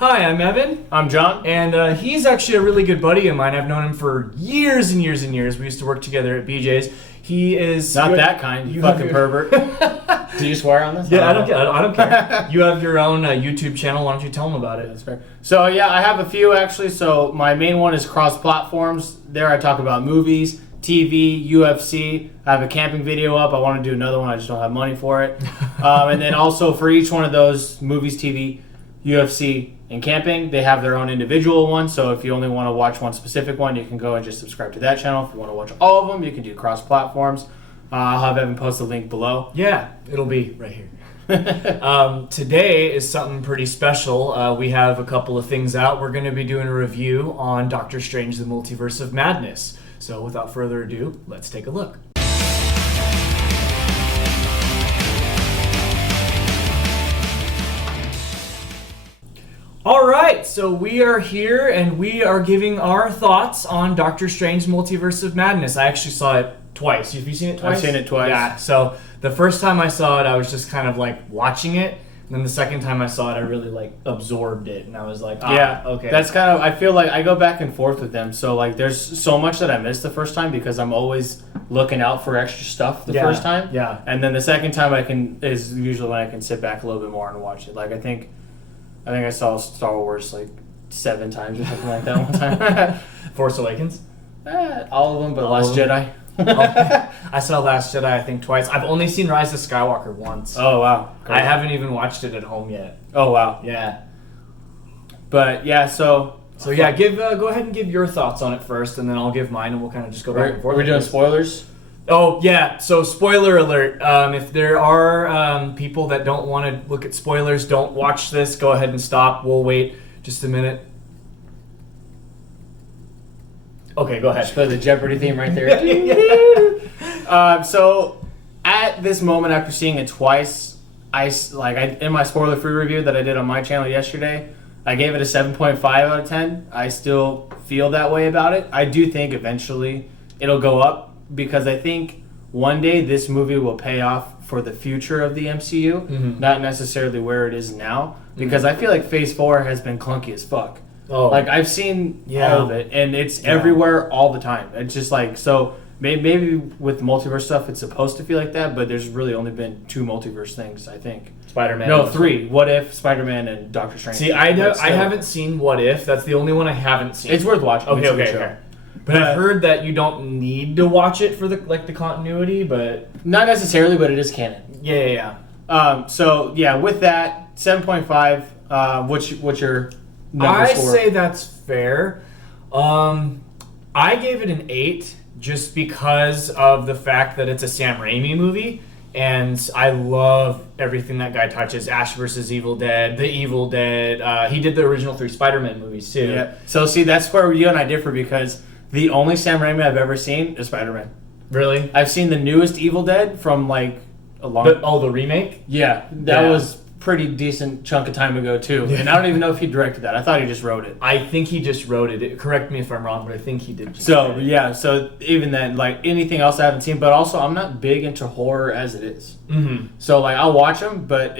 Hi, I'm Evan. I'm John. And he's actually a really good buddy of mine. I've known him for years and years and years. We used to work together at BJ's. He is... Not that kind, you fucking pervert. Do you swear on this? Yeah, I don't care. You have your own YouTube channel. Why don't you tell them about it? That's fair. So, yeah, I have a few, actually. So, my main one is cross-platforms. There I talk about movies, TV, UFC. I have a camping video up. I want to do another one. I just don't have money for it. And then also for each one of those, movies, TV, UFC, and camping, they have their own individual one. So if you only want to watch one specific one, you can go and just subscribe to that channel. If you want to watch all of them, you can do cross-platforms. I'll have Evan post the link below. Yeah, it'll be right here. Today is something pretty special. We have a couple of things out. We're going to be doing a review on Doctor Strange, the Multiverse of Madness. So without further ado, let's take a look. All right, so we are here and we are giving our thoughts on Doctor Strange Multiverse of Madness. I actually saw it twice. Have you seen it twice? I've seen it twice. Yeah, so the first time I saw it, I was just kind of like watching it. And then the second time I saw it, I really like absorbed it. And I was like, yeah, okay. That's kind of, I feel like I go back and forth with them. So like there's so much that I missed the first time because I'm always looking out for extra stuff the first time. Yeah. And then the second time is usually when I can sit back a little bit more and watch it. Like I think I saw Star Wars like 7 times or something like that one time. Force Awakens? All of them, but Last Jedi. I saw Last Jedi, I think, twice. I've only seen Rise of Skywalker once. Oh, wow. Cool. I haven't even watched it at home yet. Oh, wow. Yeah. But, yeah, so yeah, go ahead and give your thoughts on it first, and then I'll give mine, and we'll kind of just go back and forth. We're doing spoilers? Oh, yeah. So, spoiler alert. If there are people that don't want to look at spoilers, don't watch this, go ahead and stop. We'll wait just a minute. Okay, go ahead. Just play the Jeopardy theme right there. So, at this moment, after seeing it twice, in my spoiler-free review that I did on my channel yesterday, I gave it a 7.5 out of 10. I still feel that way about it. I do think eventually it'll go up because I think one day this movie will pay off for the future of the MCU, not necessarily where it is now, because I feel like Phase 4 has been clunky as fuck. Oh. Like, I've seen all of it, and it's everywhere all the time. It's just like, so maybe with multiverse stuff, it's supposed to feel like that, but there's really only been 2 multiverse things, I think. Spider-Man. No, 3. What If, Spider-Man, and Doctor Strange. See, I haven't seen What If. That's the only one I haven't seen. It's worth watching. Okay. But I've heard that you don't need to watch it for the continuity, but... Not necessarily, but it is canon. Yeah. So, yeah, with that, 7.5, what's your number score? I say that's fair. I gave it an 8 just because of the fact that it's a Sam Raimi movie, and I love everything that guy touches. Ash vs. Evil Dead, The Evil Dead. He did the original 3 Spider-Man movies, too. Yeah. So, see, that's where you and I differ because the only Sam Raimi I've ever seen is Spider-Man. Really? I've seen the newest Evil Dead from, like, a long... the remake? Yeah. That was pretty decent chunk of time ago, too. And I don't even know if he directed that. I thought he just wrote it. I think he just wrote it. Correct me if I'm wrong, but I think he did. So even then, like, anything else I haven't seen, but also I'm not big into horror as it is. Mm-hmm. So, like, I'll watch them, but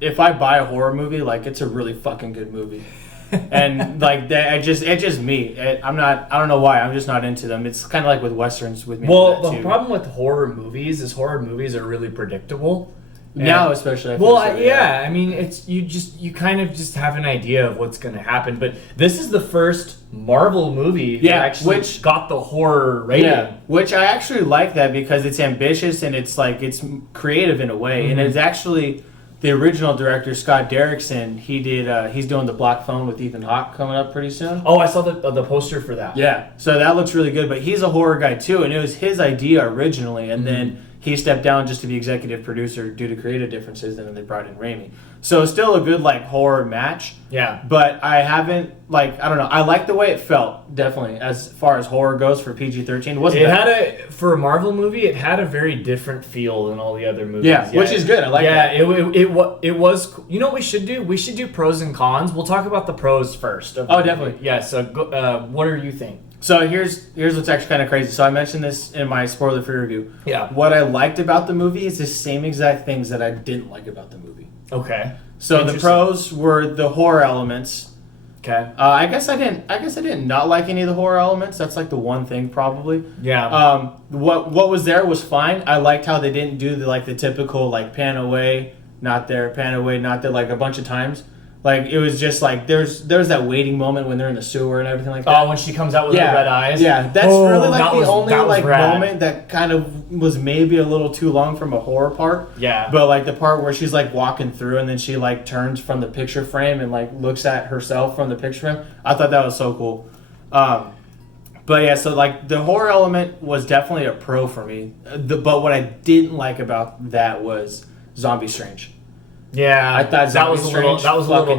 if I buy a horror movie, like, it's a really fucking good movie. And like that, it's just me. I don't know why. I'm just not into them. It's kind of like with westerns with me. Well, the problem with horror movies is horror movies are really predictable. Now, especially. I mean, it's you kind of just have an idea of what's going to happen. But this is the first Marvel movie that actually got the horror rating. Yeah, which I actually like that because it's ambitious and it's like it's creative in a way, and it's actually. The original director, Scott Derrickson, he's doing The Black Phone with Ethan Hawke coming up pretty soon. Oh, I saw the poster for that. Yeah, so that looks really good, but he's a horror guy too, and it was his idea originally, and then he stepped down just to be executive producer due to creative differences, and then they brought in Raimi. So it's still a good, like, horror match. Yeah. But I haven't, like, I don't know, I like the way it felt, definitely, as far as horror goes for PG-13. For a Marvel movie, it had a very different feel than all the other movies. Yeah, which is good. I like that. Yeah, it was, you know what we should do? We should do pros and cons. We'll talk about the pros first. Oh, definitely. Yeah, so what do you think? So here's what's actually kind of crazy. So I mentioned this in my spoiler-free review. Yeah. What I liked about the movie is the same exact things that I didn't like about the movie. Okay. So the pros were the horror elements. Okay. I guess I didn't not like any of the horror elements. That's like the one thing probably. Yeah. What was there was fine. I liked how they didn't do the typical like pan away, not there, pan away, not there, like a bunch of times. Like it was just like there's that waiting moment when they're in the sewer and everything like that. Oh, when she comes out with the red eyes. Yeah, that's really like the only like rad. moment that kind of was maybe a little too long from a horror part. Yeah. But like the part where she's like walking through and then she like turns from the picture frame and like looks at herself from the picture frame. I thought that was so cool. But yeah, so like the horror element was definitely a pro for me. But what I didn't like about that was Zombie Strange. Yeah, I thought that was a little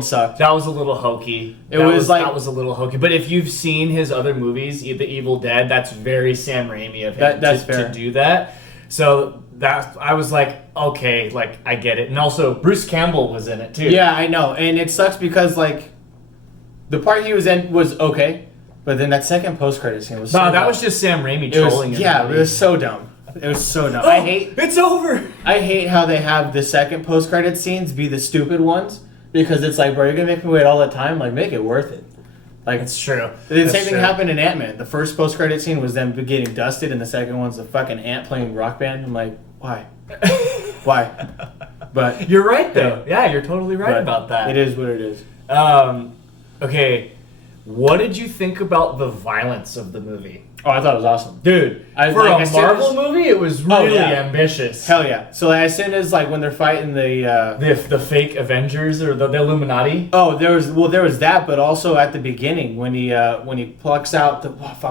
sucked. That was a little hokey. That was a little hokey. But if you've seen his other movies, The Evil Dead, that's very Sam Raimi of him to do that. So that I was like, okay, like I get it. And also Bruce Campbell was in it too. Yeah, I know. And it sucks because like the part he was in was okay, but then that second post-credit scene was that was just Sam Raimi trolling him. Yeah, it was so dumb. It was so dumb. It's over. I hate how they have the second post-credit scenes be the stupid ones because it's like, bro, you're gonna make me wait all the time. Like, make it worth it. Like, it's true. The same thing happened in Ant-Man. The first post-credit scene was them getting dusted, and the second one's the fucking ant playing Rock Band. I'm like, why? Why? But you're right though. Yeah, you're totally right about that. It is what it is. Okay. What did you think about the violence of the movie? Oh, I thought it was awesome. Dude, for a Marvel movie, it was really ambitious. Hell yeah. So like, as soon as like when they're fighting the fake Avengers or the Illuminati. Oh, there was that, but also at the beginning when he plucks out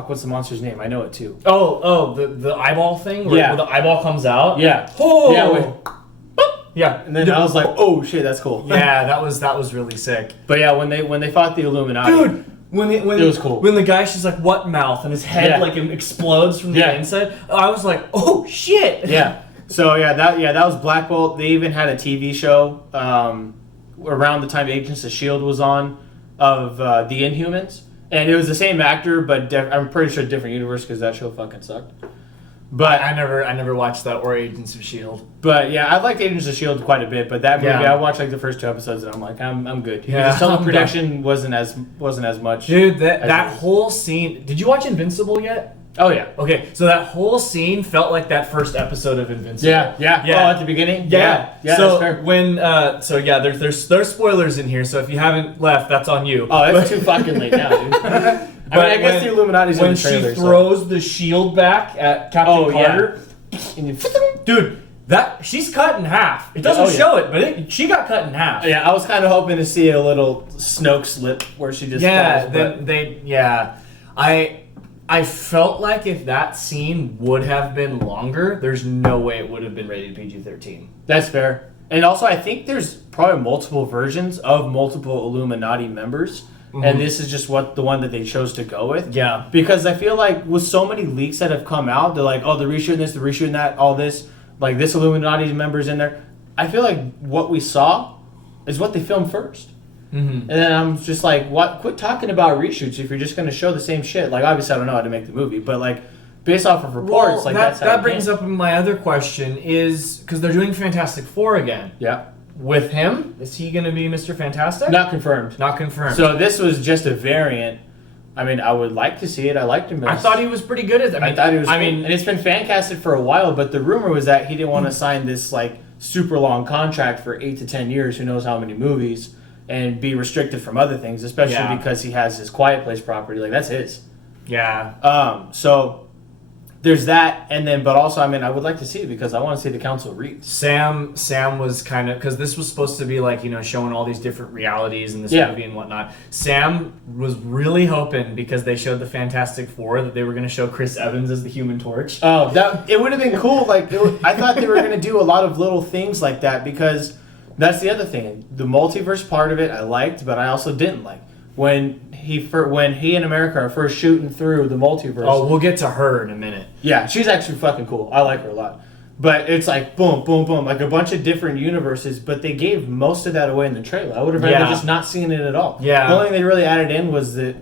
what's the monster's name? I know it too. Oh, the eyeball thing? Where the eyeball comes out? Yeah. Oh! Yeah. Yeah. And then I was like, oh shit, that's cool. Yeah, that was really sick. But yeah, when they fought the Illuminati. Dude! When it was cool. When the guy, she's like, what mouth? And his head like explodes from the inside. I was like, oh shit. Yeah. So that was Black Bolt. They even had a TV show around the time Agents of S.H.I.E.L.D. was on of the Inhumans. And it was the same actor, but I'm pretty sure different universe because that show fucking sucked. But I never watched that or Agents of S.H.I.E.L.D. But yeah, I liked Agents of S.H.I.E.L.D. quite a bit. But that movie, I watched like the first 2 episodes, and I'm like, I'm good. Yeah, some of the production wasn't as much. Dude, that whole scene. Did you watch Invincible yet? Oh yeah. Okay, so that whole scene felt like that first episode of Invincible. Yeah. Oh, at the beginning. Yeah. So that's fair. when there's spoilers in here. So if you haven't left, that's on you. Oh, it's too fucking late now, dude. I guess the Illuminati's in the trailer. When she throws the shield back at Captain Carter. Dude, she's cut in half. It doesn't show it, but she got cut in half. Yeah, I was kind of hoping to see a little Snoke's lip where she just falls, I felt like if that scene would have been longer, there's no way it would have been rated PG-13. That's fair. And also, I think there's probably multiple versions of multiple Illuminati members. Mm-hmm. And this is just the one that they chose to go with. Yeah. Because I feel like with so many leaks that have come out, they're like, oh, they're reshooting this, they're reshooting that, all this. Like, this Illuminati member's in there. I feel like what we saw is what they filmed first. Mm-hmm. And then I'm just like, what? Quit talking about reshoots if you're just going to show the same shit. Like, obviously, I don't know how to make the movie, but like, based off of reports, that's how that brings up my other question is, because they're doing Fantastic Four again. Yeah. With him, is he going to be Mr. Fantastic? Not confirmed. Not confirmed. So this was just a variant. I mean, I would like to see it. I liked him. I thought he was pretty good at that. I thought he was. And it's been fan casted for a while, but the rumor was that he didn't want to sign this like super long contract for 8 to 10 years. Who knows how many movies, and be restricted from other things, especially because he has his Quiet Place property. Like that's his. Yeah. So there's that, and then, but also, I mean, I would like to see it because I want to see the Council read. Sam was kind of, because this was supposed to be like, you know, showing all these different realities in this movie and whatnot. Sam was really hoping, because they showed the Fantastic Four, that they were going to show Chris Evans as the Human Torch. Oh, it would have been cool. Like, I thought they were going to do a lot of little things like that, because that's the other thing. The multiverse part of it I liked, but I also didn't like. When he and America are first shooting through the multiverse. Oh, we'll get to her in a minute. Yeah, she's actually fucking cool. I like her a lot. But it's like boom, boom, boom, like a bunch of different universes. But they gave most of that away in the trailer. I would have rather just not seen it at all. Yeah. The only thing they really added in was the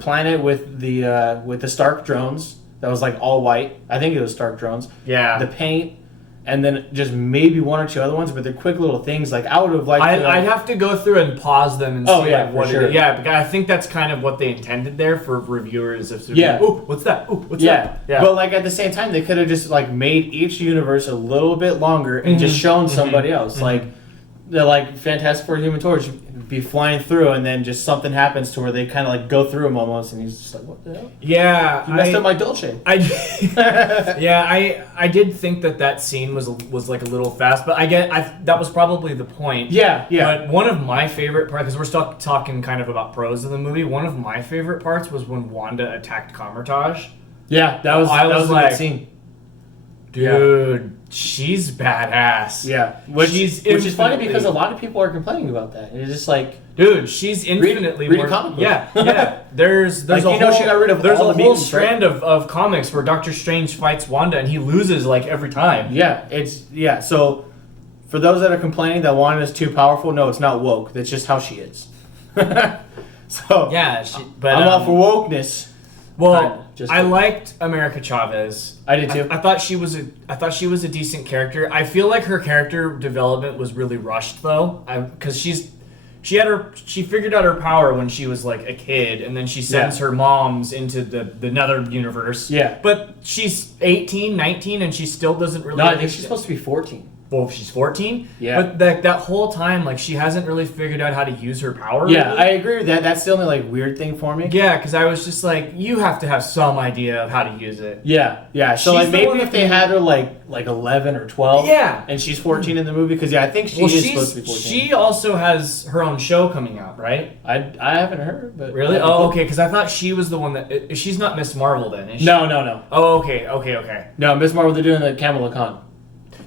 planet with the Stark drones. That was like all white. I think it was Stark drones. Yeah. The paint. and then just maybe one or two other ones, but they're quick little things. Like I would have liked. I'd have to go through and pause them and see like, what sure. it is. Yeah, because I think that's kind of what they intended there for reviewers. If Yeah. Ooh, what's that? Ooh, what's that? Yeah, but like at the same time, they could have just like made each universe a little bit longer and just shown somebody else. Like they're like Fantastic Four, Human Torch be flying through, and then just something happens to where they kind of like go through him almost, and he's just like, what the hell? Yeah, you messed up my Dolce. I did think that scene was like a little fast, but that was probably the point. Yeah. But one of my favorite parts, because we're still talking kind of about pros of the movie, one of my favorite parts was when Wanda attacked Comitage. Yeah, that was a like, good scene. Dude, she's badass. Yeah, which is funny because a lot of people are complaining about that. It's just like, dude, she's infinitely read more. a comic book. Yeah. There's like, a whole, she got rid of there's all a the whole mutants, strand of comics where Doctor Strange fights Wanda and he loses like every time. Yeah, So for those that are complaining that Wanda is too powerful, no, it's not woke. That's just how she is. So yeah, but I'm all for wokeness. Well, I liked America Chavez. I did too. I thought she was a decent character. I feel like her character development was really rushed though, because she figured out her power when she was like a kid, and then she sends her moms into the nether universe. Yeah. But she's 18, 19, and she still doesn't really. No, I think she's supposed to be 14. Well, if she's 14? Yeah. But that whole time, like, she hasn't really figured out how to use her power. Yeah, really. I agree with that. That's the only, like, weird thing for me. Yeah, because I was just like, you have to have some idea of how to use it. Yeah. So, like, maybe if they had her, like 11 or 12. Yeah. And she's 14 in the movie, because, I think she's supposed to be 14. She also has her own show coming out, right? I haven't heard, but... Really? Oh, okay, because I thought she was the one that... She's not Miss Marvel, then, is she? No. Oh, okay. No, Miss Marvel, they're doing the Kamala Khan.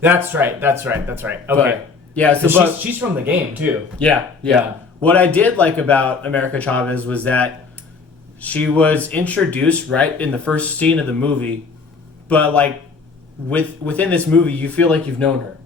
That's right. Okay. But, yeah, so she's from the game, too. Yeah. What I did like about America Chavez was that she was introduced right in the first scene of the movie, but, like, within this movie, you feel like you've known her.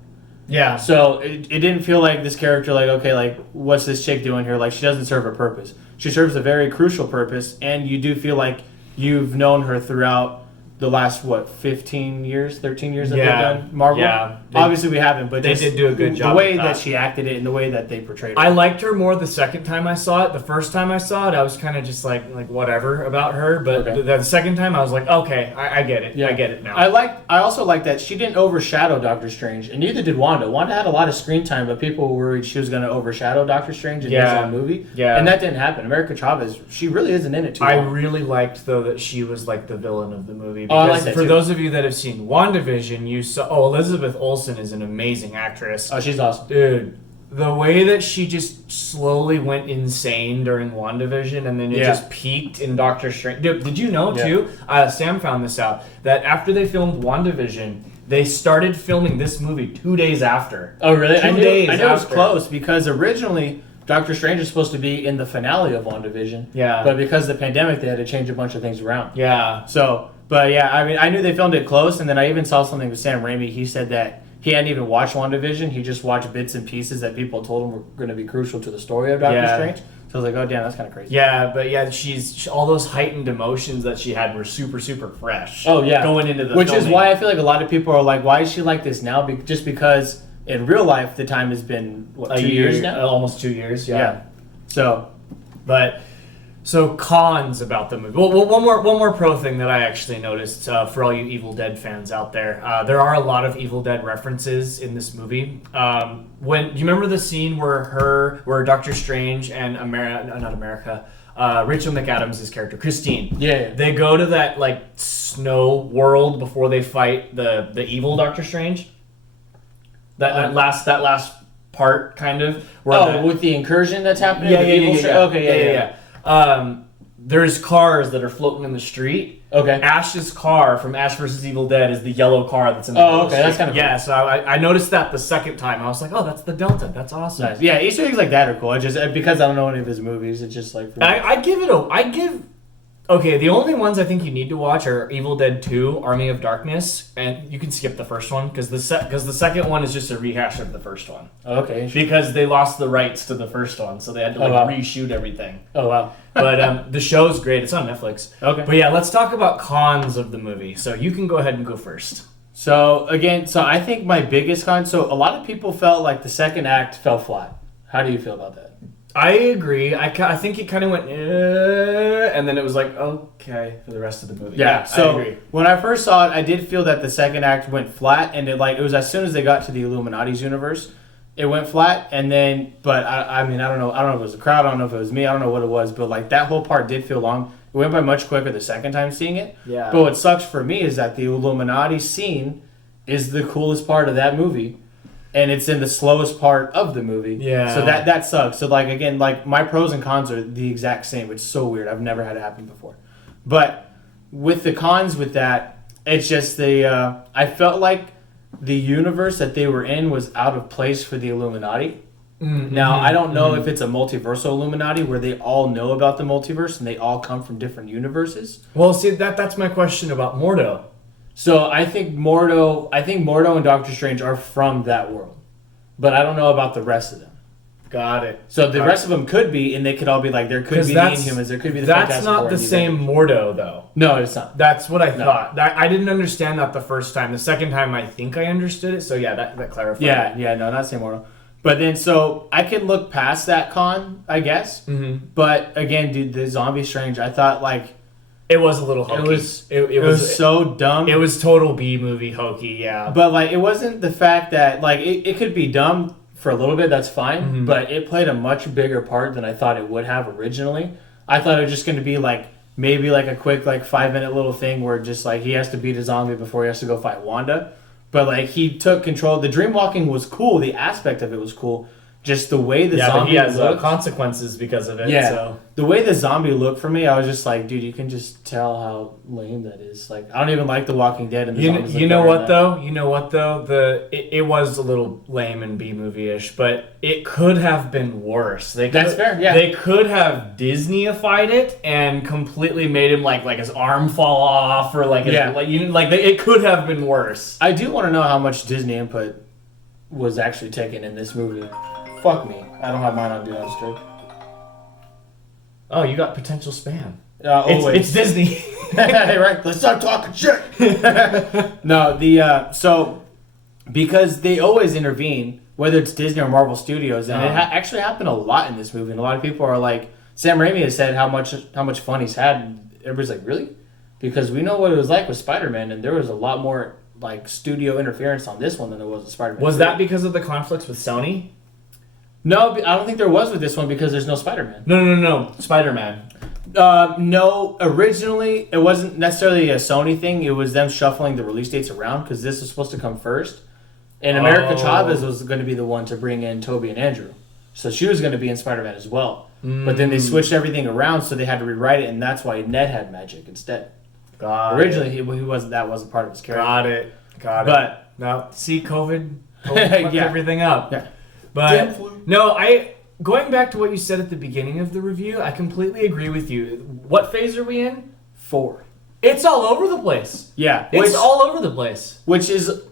Yeah. So it didn't feel like this character, like, okay, like, what's this chick doing here? Like, she doesn't serve a purpose. She serves a very crucial purpose, and you do feel like you've known her throughout the last, 13 years that they've done Marvel? Yeah. Obviously we haven't, but they did do a good job. The way that she acted it and the way that they portrayed it. I liked her more the second time I saw it. The first time I saw it, I was kind of just like whatever about her. But the second time, I was like, okay, I get it. Yeah. I get it now. I also like that she didn't overshadow Doctor Strange, and neither did Wanda. Wanda had a lot of screen time, but people were worried she was going to overshadow Doctor Strange in his own movie. Yeah. And that didn't happen. America Chavez, she really isn't in it too long. I really liked, though, that she was like the villain of the movie. Because I like that for too. those of you that have seen WandaVision, you saw... Oh, Elizabeth Olsen is an amazing actress. Oh, she's awesome. Dude, the way that she just slowly went insane during WandaVision and then it just peaked in Doctor Strange. Dude, did you know, too? Sam found this out, that after they filmed WandaVision, they started filming this movie 2 days after. Oh, really? 2 days I knew it was after. close because originally Doctor Strange is supposed to be in the finale of WandaVision. Yeah. But because of the pandemic, they had to change a bunch of things around. Yeah. So, but yeah, I mean, I knew they filmed it close, and then I even saw something with Sam Raimi. He said that he hadn't even watched WandaVision. He just watched bits and pieces that people told him were going to be crucial to the story of Doctor Strange. So I was like, oh, damn, that's kind of crazy. Yeah, but yeah, she's all those heightened emotions that she had were super, super fresh. Oh, yeah. Going into the Which filming. is why I feel like a lot of people are like, why is she like this now? Just because in real life, the time has been, what, 2 years now? Almost 2 years, yeah. So cons about the movie. Well, one more pro thing that I actually noticed for all you Evil Dead fans out there. There are a lot of Evil Dead references in this movie. When you remember the scene where Doctor Strange and Rachel McAdams' character Christine. Yeah. They go to that like snow world before they fight the evil Doctor Strange. That last part kind of. With the incursion that's happening. Yeah. Okay. There's cars that are floating in the street. Okay. Ash's car from Ash vs. Evil Dead is the yellow car that's in the middle of the street. That's kind of cool. Yeah, so I noticed that the second time. I was like, oh, that's the Delta. That's awesome. Nice. Yeah, Easter eggs like that are cool. I just because I don't know any of his movies, it's just like... Okay, the only ones I think you need to watch are Evil Dead 2, Army of Darkness, and you can skip the first one because the second one is just a rehash of the first one. Okay. Because they lost the rights to the first one, so they had to reshoot everything. Oh, wow. But the show's great. It's on Netflix. Okay. But yeah, let's talk about cons of the movie. So you can go ahead and go first. So again, I think my biggest so a lot of people felt like the second act fell flat. How do you feel about that? I agree. I think it kind of went, and then it was like, okay, for the rest of the movie. Yeah, so I agree. when I first saw it, I did feel that the second act went flat, and it was as soon as they got to the Illuminati's universe, it went flat, and then, but I mean, I don't know if it was the crowd, I don't know if it was me, I don't know what it was, but like that whole part did feel long. It went by much quicker the second time seeing it. Yeah. But what sucks for me is that the Illuminati scene is the coolest part of that movie. And it's in the slowest part of the movie. Yeah. So that sucks. So like again, like my pros and cons are the exact same. It's so weird. I've never had it happen before. But with the cons with that, it's just I felt like the universe that they were in was out of place for the Illuminati. Mm-hmm. Now, I don't know if it's a multiversal Illuminati where they all know about the multiverse and they all come from different universes. Well, see, that's my question about Mordo. So I think Mordo and Doctor Strange are from that world, but I don't know about the rest of them. Got it. So the rest of them could be, and they could all be like, there could be the Inhumans, there could be the That's Fantastic not Four the and same Mordo, though. No, it's not. That's what I thought. I didn't understand that the first time. The second time, I think I understood it. So yeah, that clarified. Yeah, no, not same Mordo. But then, so I can look past that con, I guess. Mm-hmm. But again, dude, the Zombie Strange, I thought like it was a little hokey. It was so dumb. It was total B movie hokey, yeah. But like, it wasn't the fact that like it could be dumb for a little bit. That's fine. Mm-hmm. But it played a much bigger part than I thought it would have originally. I thought it was just going to be like maybe like a quick like 5-minute little thing where just like he has to beat a zombie before he has to go fight Wanda. But like he took control. The dream walking was cool. The aspect of it was cool. Just the way the zombie but he has looked, consequences because of it. yeah. So. The way the zombie looked for me, I was just like, dude, you can just tell how lame that is. Like, I don't even like The Walking Dead. And the zombies You know what though? It was a little lame and B movie-ish, but it could have been worse. That's fair. Yeah. They could have Disney-ified it and completely made him like his arm fall off or it could have been worse. I do want to know how much Disney input was actually taken in this movie. Fuck me. I don't have mine on Do Not Disturb. Oh, you got potential spam. Always. It's Disney. Right? Let's stop talking shit. No, so because they always intervene, whether it's Disney or Marvel Studios, and it actually happened a lot in this movie. And a lot of people are like, Sam Raimi has said how much fun he's had. And everybody's like, really? Because we know what it was like with Spider-Man, and there was a lot more like studio interference on this one than there was with Spider-Man. Was that because of the conflicts with Sony? No, I don't think there was with this one because there's no Spider-Man. No. Spider-Man. No, originally it wasn't necessarily a Sony thing. It was them shuffling the release dates around because this was supposed to come first. And America Chavez was going to be the one to bring in Toby and Andrew. So she was going to be in Spider-Man as well. But then they switched everything around, so they had to rewrite it, and that's why Ned had magic instead. Originally, he wasn't. That wasn't part of his character. Got it. But now, see, COVID fucked everything up. Yeah. But no, going back to what you said at the beginning of the review, I completely agree with you. What phase are we in? 4. It's all over the place. Yeah. It's all over the place. Which is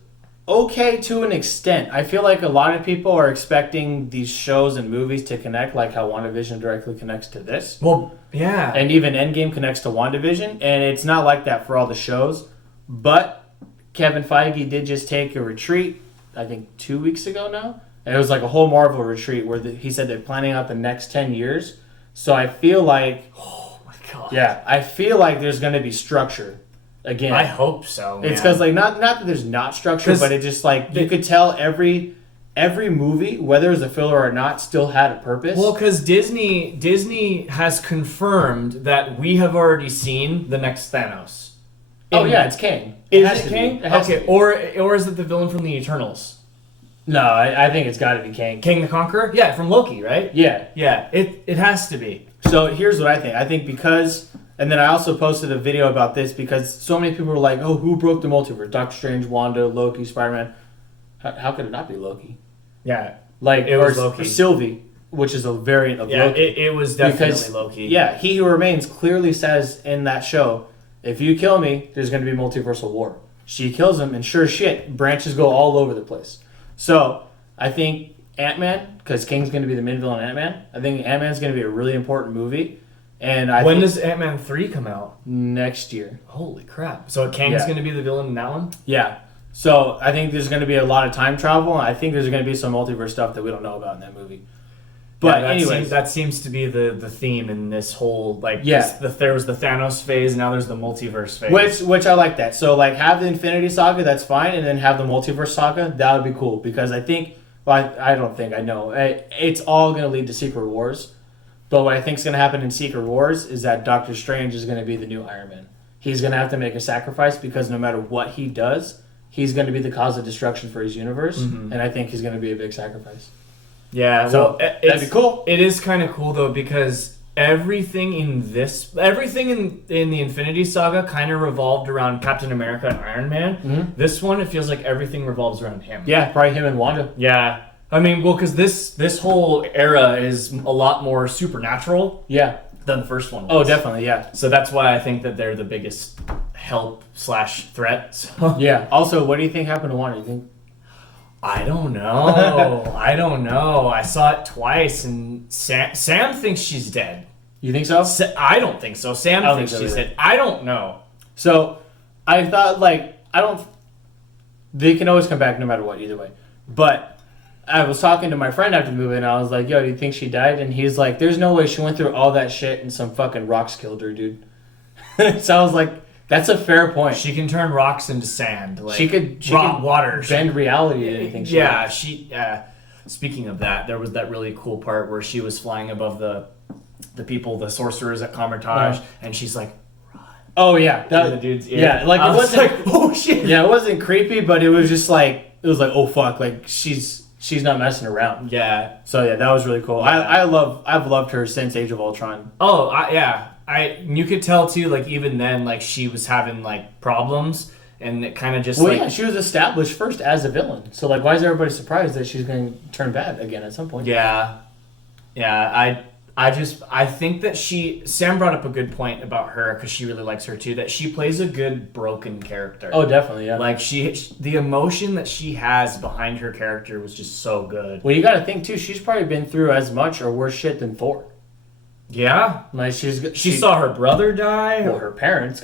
okay to an extent. I feel like a lot of people are expecting these shows and movies to connect, like how WandaVision directly connects to this. Well, yeah. And even Endgame connects to WandaVision, and it's not like that for all the shows. But Kevin Feige did just take a retreat, I think 2 weeks ago now. And it was like a whole Marvel retreat where he said they're planning out the next 10 years. So I feel like... Oh, my God. Yeah, I feel like there's going to be structure again. I hope so, man. It's because, like, not that there's not structure, but it just, like, you could tell every movie, whether it was a filler or not, still had a purpose. Well, because Disney has confirmed that we have already seen the next Thanos. It's Kang. Is it Kang? Okay, or is it the villain from the Eternals? No, I think it's got to be Kang. Kang the Conqueror? Yeah, from Loki, right? Yeah. Yeah, it has to be. So here's what I think. I think because... And then I also posted a video about this because so many people were like, oh, who broke the multiverse? Doctor Strange, Wanda, Loki, Spider-Man. How could it not be Loki? Yeah. Like, it was Loki. Or Sylvie, which is a variant of Loki. It was definitely Loki. Yeah, He Who Remains clearly says in that show, if you kill me, there's going to be multiversal war. She kills him, and sure shit, branches go all over the place. So, I think Ant-Man, because Kang's going to be the main villain in Ant-Man, I think Ant-Man's going to be a really important movie. And when does Ant-Man 3 come out? Next year. Holy crap. So Kang's going to be the villain in that one? Yeah. So I think there's going to be a lot of time travel. I think there's going to be some multiverse stuff that we don't know about in that movie. But anyways, that seems to be the theme in this whole there was the Thanos phase, and now there's the multiverse phase. Which I like that. So like have the Infinity Saga, that's fine, and then have the Multiverse Saga. That would be cool because I think, well, I don't think I know. It's all going to lead to Secret Wars. But what I think is going to happen in Secret Wars is that Doctor Strange is going to be the new Iron Man. He's going to have to make a sacrifice because no matter what he does, he's going to be the cause of destruction for his universe, and I think he's going to be a big sacrifice. Yeah, so that'd be cool. It is kind of cool though because everything in the Infinity Saga kind of revolved around Captain America and Iron Man. Mm-hmm. This one, it feels like everything revolves around him. Yeah, probably him and Wanda. Yeah. I mean, well, because this whole era is a lot more supernatural than the first one was. Oh, definitely, yeah. So that's why I think that they're the biggest help/threat. So. Yeah. Also, what do you think happened to Wanda? You think? I don't know. I saw it twice, and Sam thinks she's dead. You think so? I don't think so. Sam thinks she's dead. I don't know. So, I thought, they can always come back no matter what, either way. But I was talking to my friend after the movie, and I was like, yo, do you think she died? And he's like, there's no way she went through all that shit and some fucking rocks killed her, dude. So I was like, that's a fair point. She can turn rocks into sand. She could water. Bend reality to anything. Speaking of that, there was that really cool part where she was flying above the people, the sorcerers at Comitage, and she's like, run. Oh yeah, the dude's ear. Yeah, like it wasn't like, oh shit. Yeah, it wasn't creepy, but it was just like oh fuck, like she's not messing around. Yeah. So yeah, that was really cool. Yeah. I've loved her since Age of Ultron. Oh yeah. You could tell too, like even then, like she was having like problems, and it kind of just she was established first as a villain. So like, why is everybody surprised that she's going to turn bad again at some point? Yeah. I think that Sam brought up a good point about her because she really likes her too. That she plays a good broken character. Oh, definitely, yeah. Like the emotion that she has behind her character was just so good. Well, you got to think too. She's probably been through as much or worse shit than Thor. Yeah, like she saw her brother die. Well, her parents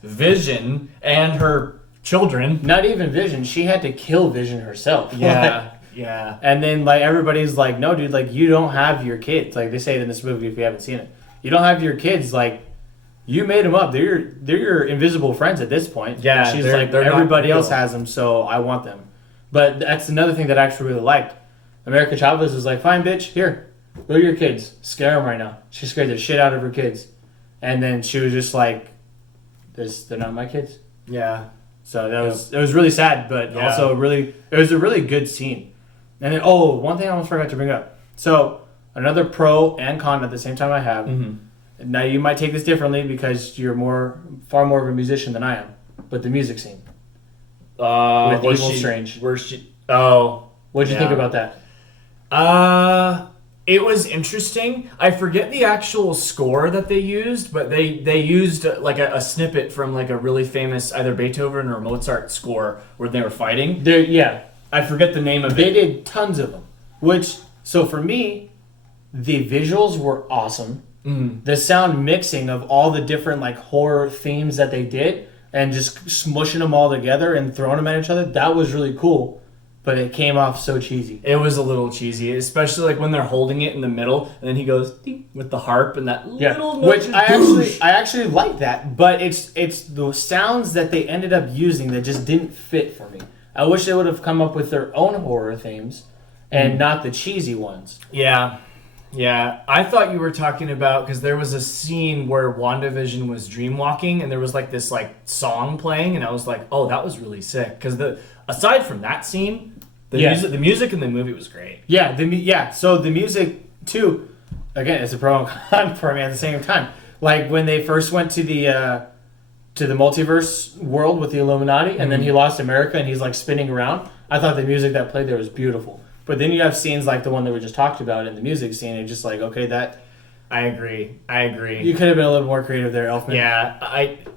Vision, and her children. Not even Vision. She had to kill Vision herself. Yeah, yeah. And then like everybody's like, no, dude, like you don't have your kids. Like they say it in this movie if you haven't seen it. You don't have your kids. Like you made them up. They're your invisible friends at this point. Yeah, and she's like everybody else has them, so I want them. But that's another thing that I actually really liked. America Chavez was like, fine, bitch, here. Go to your kids. Scare them right now. She scared the shit out of her kids. And then she was just like, they're not my kids. Yeah. So it was really sad, but also it was a really good scene. And then, one thing I almost forgot to bring up. So another pro and con at the same time I have. Mm-hmm. Now you might take this differently because you're far more of a musician than I am. But the music scene. With Evil Strange. What'd you think about that? It was interesting. I forget the actual score that they used, but they used like a snippet from like a really famous either Beethoven or Mozart score where they were fighting. I forget the name of it. They did tons of them. So for me, the visuals were awesome. Mm. The sound mixing of all the different like horror themes that they did and just smushing them all together and throwing them at each other, that was really cool. But it came off so cheesy. It was a little cheesy, especially like when they're holding it in the middle, and then he goes ding, with the harp and that little note. Which I actually like that, but it's the sounds that they ended up using that just didn't fit for me. I wish they would have come up with their own horror themes and not the cheesy ones. Yeah. I thought you were talking about because there was a scene where WandaVision was dreamwalking, and there was like this like song playing, and I was like, oh, that was really sick. Because aside from that scene. The music in the movie was great. So the music too, again, it's a pro and con for me at the same time. Like when they first went to the multiverse world with the Illuminati, and then he lost America, and he's like spinning around. I thought the music that played there was beautiful. But then you have scenes like the one that we just talked about in the music scene, and just like, okay, that. I agree. You could have been a little more creative there, Elfman.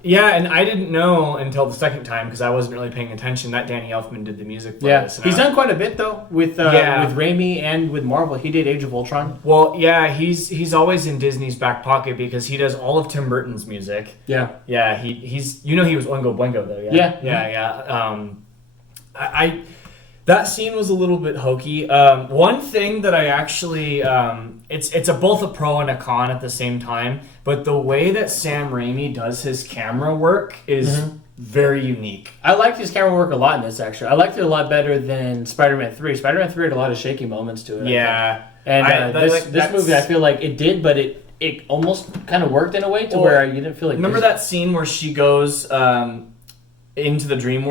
And I didn't know until the second time because I wasn't really paying attention that Danny Elfman did the music for this. He's done quite a bit though with Raimi and with Marvel. He did Age of Ultron. Well, yeah, he's always in Disney's back pocket because he does all of Tim Burton's music. Yeah. Yeah, he's he was Oingo Boingo though. Yeah. I that scene was a little bit hokey. One thing that I actually, it's both a pro and a con at the same time, but the way that Sam Raimi does his camera work is very unique. I liked his camera work a lot in this, actually. I liked it a lot better than Spider-Man 3. Spider-Man 3 had a lot of shaky moments to it. Yeah. And this movie, I feel like it did, but it almost kind of worked in a way to where you didn't feel like... Remember that scene where she goes... into the dream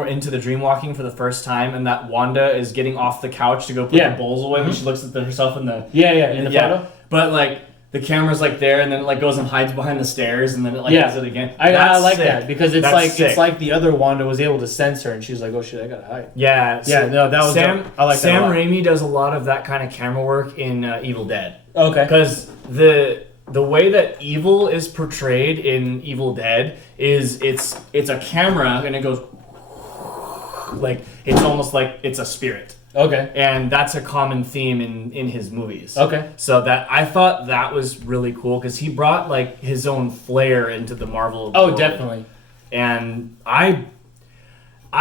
walking for the first time, and that Wanda is getting off the couch to go put the bowls away when she looks at herself in the in the photo. But like the camera's like there, and then it like goes and hides behind the stairs, and then it like does it again. I like that because That's it's like the other Wanda was able to sense her, and she's like, oh shit, I gotta hide. Yeah, no, that was Sam. I like Sam that a lot. Raimi does a lot of that kind of camera work in Evil Dead. Okay, because the way that evil is portrayed in Evil Dead is it's a camera and it goes. Like it's almost like it's a spirit. Okay. And that's a common theme in his movies. Okay. So that I thought that was really cool because he brought like his own flair into the Marvel world. Oh, definitely. And I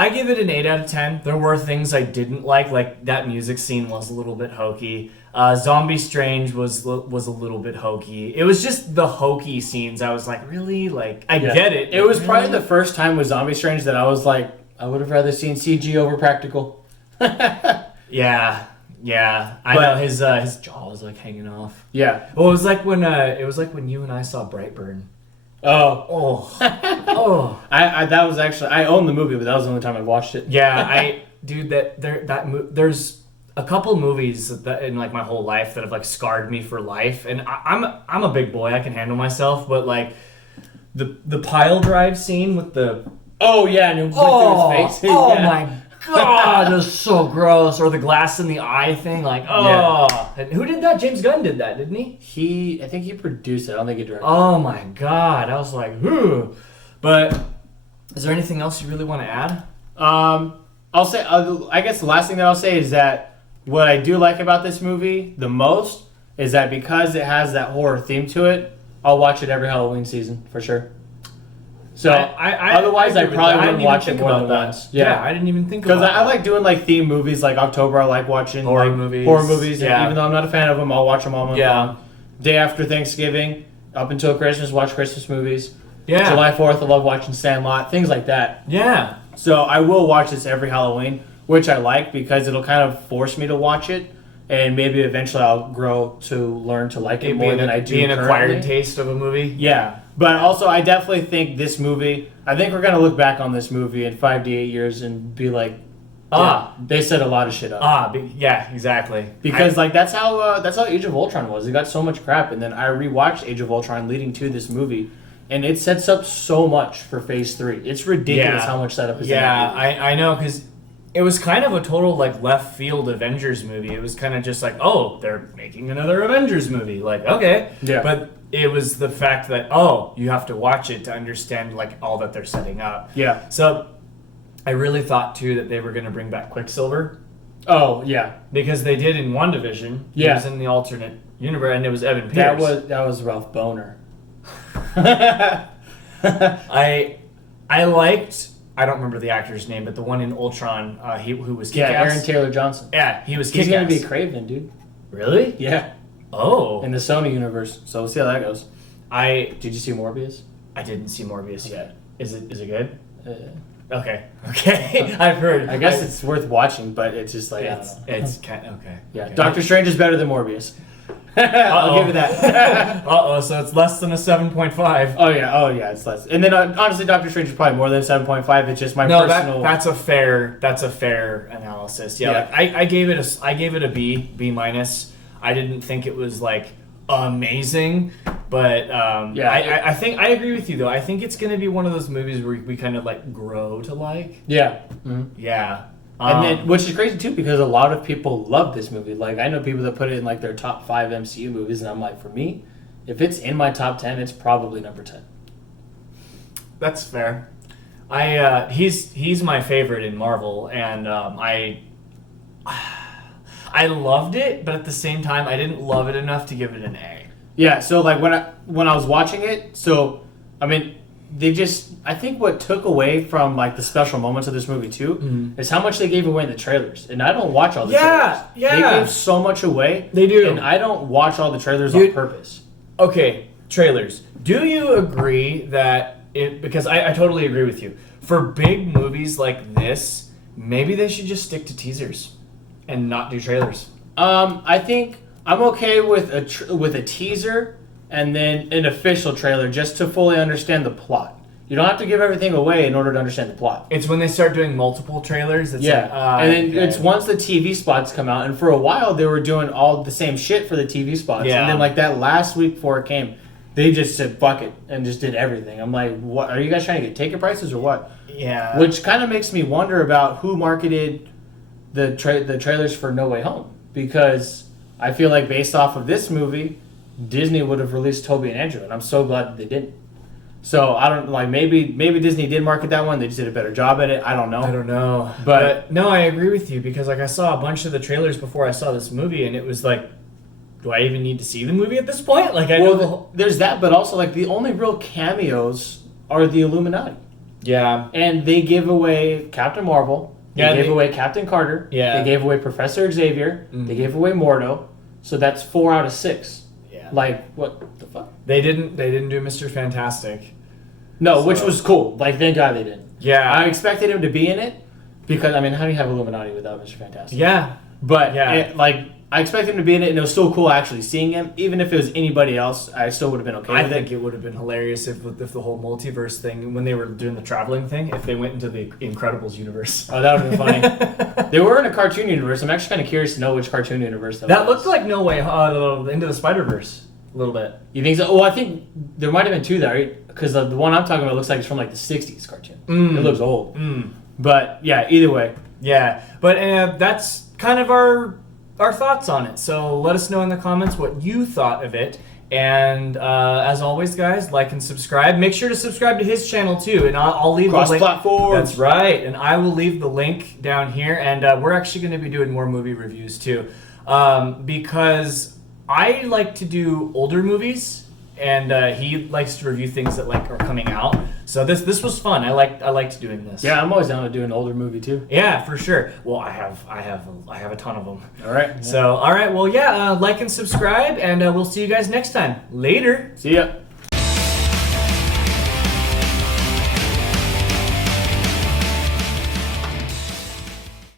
give it an 8 out of 10. There were things I didn't like that music scene was a little bit hokey. Zombie Strange was a little bit hokey. It was just the hokey scenes. I was like, really? Like I get it. It was probably the first time with Zombie Strange that I was like, I would have rather seen CG over practical. Yeah. I know his jaw was like hanging off. Yeah. Well, it was like when you and I saw Brightburn. Oh. I that was actually I own the movie, but that was the only time I watched it. Yeah, there's a couple movies that in like my whole life that have like scarred me for life, and I'm a big boy, I can handle myself, but like the pile drive scene with the oh yeah, and it went through his face. Oh my god, it was so gross. Or the glass in the eye thing, like And who did that? James Gunn did that, didn't he? I think he produced it. I don't think he directed. Oh my god, I was like, whew. But is there anything else you really want to add? I'll say I guess the last thing that I'll say is that what I do like about this movie the most is that because it has that horror theme to it, I'll watch it every Halloween season for sure. So otherwise, I probably wouldn't watch it more than once. Yeah, I didn't even think about because I like doing like theme movies. Like October, I like watching horror movies. Yeah. And even though I'm not a fan of them, I'll watch them all month long. Day after Thanksgiving, up until Christmas, watch Christmas movies. Yeah. July 4th, I love watching Sandlot, things like that. Yeah. So I will watch this every Halloween, which I like because it'll kind of force me to watch it, and maybe eventually I'll grow to learn to like it more than I do. Be an acquired currently. taste of a movie. Yeah. But also, I definitely think this movie, I think we're going to look back on this movie in 5 to 8 years and be like, they set a lot of shit up. Yeah, exactly. Because that's how Age of Ultron was. It got so much crap, and then I rewatched Age of Ultron leading to this movie, and it sets up so much for Phase 3. It's ridiculous how much setup is in that movie. I know, because it was kind of a total like left field Avengers movie. It was kind of just like, oh, they're making another Avengers movie. Like, okay. Yeah. But it was the fact that, you have to watch it to understand like all that they're setting up. Yeah. So I really thought too that they were going to bring back Quicksilver. Oh, yeah. Because they did in WandaVision. Yeah. He was in the alternate universe, and it was Evan Peters. That was Ralph Boner. I liked, I don't remember the actor's name, but the one in Ultron, who was Kick-Ass. Yeah, Aaron Taylor Johnson. Yeah, he was He's Kick-Ass. going to be Kraven, dude. Really? Yeah. Oh. In the Sony universe. So we'll see how that goes. Did you see Morbius? I didn't see Morbius yet. Is it good? Okay. Okay. I've heard. I guess it's worth watching, but it's just like, it's kind of, okay. Yeah. Okay. Doctor Strange is better than Morbius. I'll give you that. So it's less than a 7.5. Oh yeah, it's less. And then honestly, Doctor Strange is probably more than 7.5. It's just my personal. That's a fair analysis. Yeah. Like, I gave it a B minus. I didn't think it was like amazing, but I think I agree with you though. I think it's gonna be one of those movies where we kind of like grow to like. Yeah. Mm-hmm. Yeah. And then, which is crazy too, because a lot of people love this movie. Like, I know people that put it in like their top 5 MCU movies, and I'm like, for me, if it's in my top 10, it's probably number 10. That's fair. He's my favorite in Marvel, and I loved it, but at the same time, I didn't love it enough to give it an A. Yeah. So like when I was watching it, so I mean, I think what took away from like the special moments of this movie too is how much they gave away in the trailers. And I don't watch all the trailers. Yeah. They gave so much away. They do. And I don't watch all the trailers on purpose. Okay, trailers. Do you agree that because I totally agree with you. For big movies like this, maybe they should just stick to teasers and not do trailers. I think I'm okay with a teaser and then an official trailer just to fully understand the plot. You don't have to give everything away in order to understand the plot. It's when they start doing multiple trailers. It's and then it's once the TV spots come out. And for a while, they were doing all the same shit for the TV spots. Yeah. And then like that last week before it came, they just said fuck it and just did everything. I'm like, what? Are you guys trying to get ticket prices or what? Yeah. Which kind of makes me wonder about who marketed the trailers for No Way Home, because I feel like based off of this movie, Disney would have released Toby and Andrew, and I'm so glad that they didn't. So I don't like maybe Disney did market that one. They just did a better job at it. I don't know. But no, I agree with you because like I saw a bunch of the trailers before I saw this movie, and it was like, do I even need to see the movie at this point? Like there's that, but also like the only real cameos are the Illuminati. Yeah. And they give away Captain Marvel. They gave away Captain Carter. Yeah. They gave away Professor Xavier. Mm-hmm. They gave away Mordo. So that's 4 out of 6. Yeah. Like what the fuck? They didn't do Mr. Fantastic. No, which was cool. Like thank God they didn't. Yeah. I expected him to be in it because I mean, how do you have Illuminati without Mr. Fantastic? Yeah. But I expected him to be in it, and it was still cool actually seeing him. Even if it was anybody else, I still would have been okay with it. I think it would have been hilarious if the whole multiverse thing, when they were doing the traveling thing, if they went into the Incredibles universe. Oh, that would have been funny. They were in a cartoon universe. I'm actually kind of curious to know which cartoon universe that was. Looked like No Way Into the Spider-Verse a little bit. You think so? Well, I think there might have been 2 there, right? Because the one I'm talking about looks like it's from like the 60s cartoon. It looks old. But yeah, either way. Yeah, but that's kind of our thoughts on it. So let us know in the comments what you thought of it. And as always, guys, like and subscribe. Make sure to subscribe to his channel too, and I'll leave the link. Cross-platform. That's right, and I will leave the link down here. And we're actually going to be doing more movie reviews too, because I like to do older movies, and he likes to review things that like are coming out. So this was fun. I liked doing this. Yeah, I'm always down to do an older movie too. Yeah, for sure. Well, I have a ton of them. All right. So all right. Well, yeah. Like and subscribe, and we'll see you guys next time. Later. See ya.